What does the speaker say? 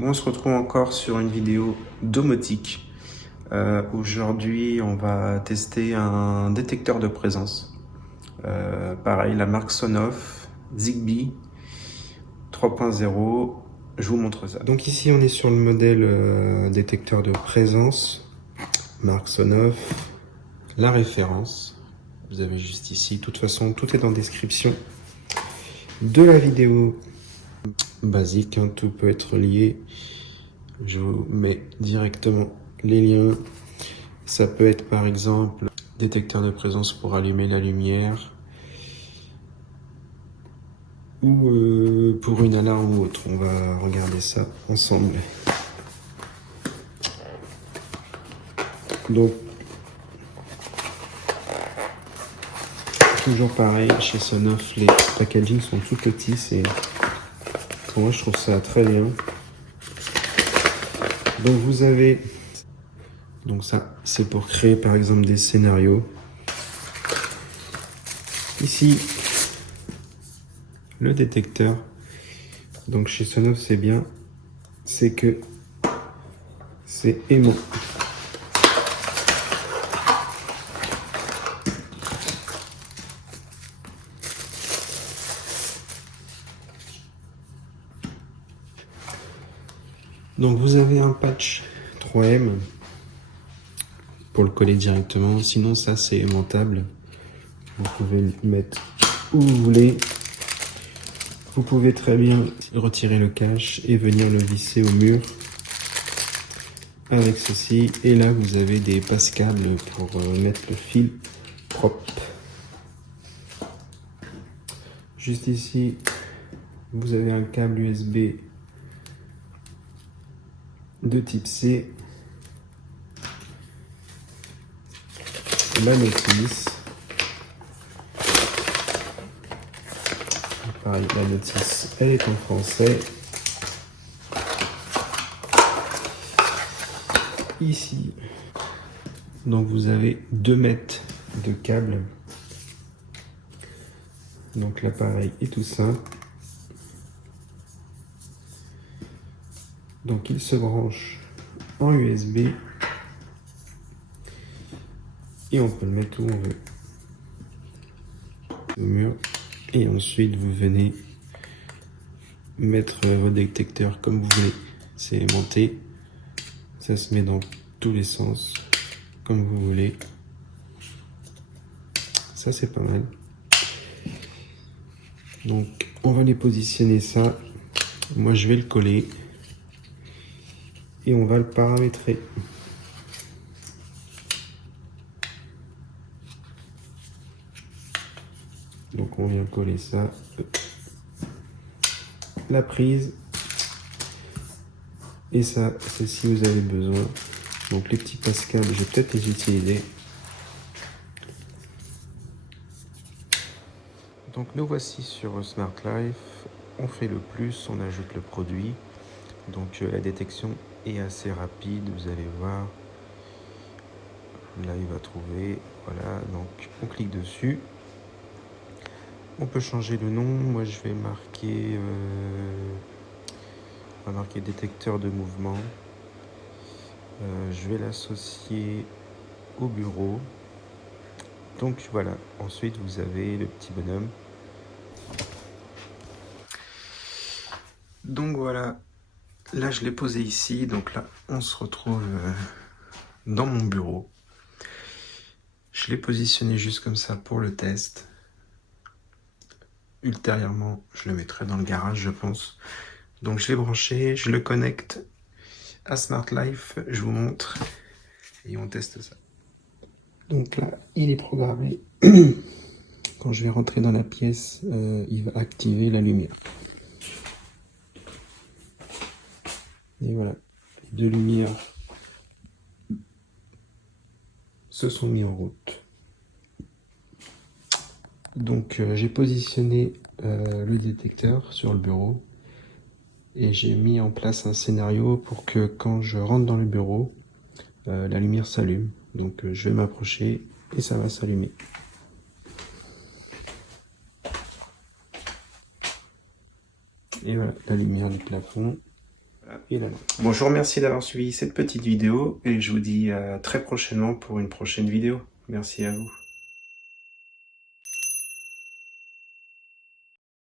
Bon, on se retrouve encore sur une vidéo domotique. Aujourd'hui, on va tester un détecteur de présence. Pareil, la marque Sonoff, Zigbee 3.0. Je vous montre ça. Donc ici, on est sur le modèle détecteur de présence, marque Sonoff. La référence, vous avez juste ici. De toute façon, tout est dans la description de la vidéo. Basique, hein, tout peut être lié. Je vous mets directement les liens. Ça peut être par exemple détecteur de présence pour allumer la lumière ou pour une alarme ou autre. On va regarder ça ensemble. Donc toujours pareil, chez Sonoff, les packaging sont tout petits. Pour moi, je trouve ça très bien. Donc vous avez, donc ça c'est pour créer par exemple des scénarios. Ici le détecteur, donc chez Sonoff c'est bien, c'est que c'est aimant. Donc vous avez un patch 3M pour le coller directement, sinon ça c'est aimantable. Vous pouvez le mettre où vous voulez. Vous pouvez très bien retirer le cache et venir le visser au mur avec ceci. Et là vous avez des passes-câbles pour mettre le fil propre. Juste ici, vous avez un câble USB de type C, la notice, pareil, la notice elle est en français. Ici, donc vous avez 2 mètres de câble, donc l'appareil est tout simple. Donc il se branche en USB et on peut le mettre où on veut, au mur. Et ensuite vous venez mettre votre détecteur comme vous voulez. C'est aimanté, ça se met dans tous les sens comme vous voulez. Ça c'est pas mal. Donc on va les positionner ça. Moi je vais le coller et on va le paramétrer. Donc on vient coller ça, la prise, et ça c'est si vous avez besoin. Donc les petits passes-câbles, je vais peut-être les utiliser. Donc nous voici sur Smart Life, on fait le plus, on ajoute le produit. Donc la détection est assez rapide, vous allez voir. Là il va trouver, voilà, donc on clique dessus. On peut changer le nom, moi je vais marquer, on va marquer détecteur de mouvement. Je vais l'associer au bureau. Donc voilà, ensuite vous avez le petit bonhomme. Donc voilà, là je l'ai posé ici, donc là on se retrouve dans mon bureau. Je l'ai positionné juste comme ça pour le test. Ultérieurement, je le mettrai dans le garage, je pense. Donc je l'ai branché, je le connecte à Smart Life, je vous montre et on teste ça. Donc là, il est programmé. Quand je vais rentrer dans la pièce, il va activer la lumière. Et voilà, les 2 lumières se sont mis en route. Donc j'ai positionné le détecteur sur le bureau et j'ai mis en place un scénario pour que quand je rentre dans le bureau, la lumière s'allume. Donc je vais m'approcher et ça va s'allumer. Et voilà, la lumière du plafond. et la langue. Bon, je vous remercie d'avoir suivi cette petite vidéo et je vous dis à très prochainement pour une prochaine vidéo. Merci à vous.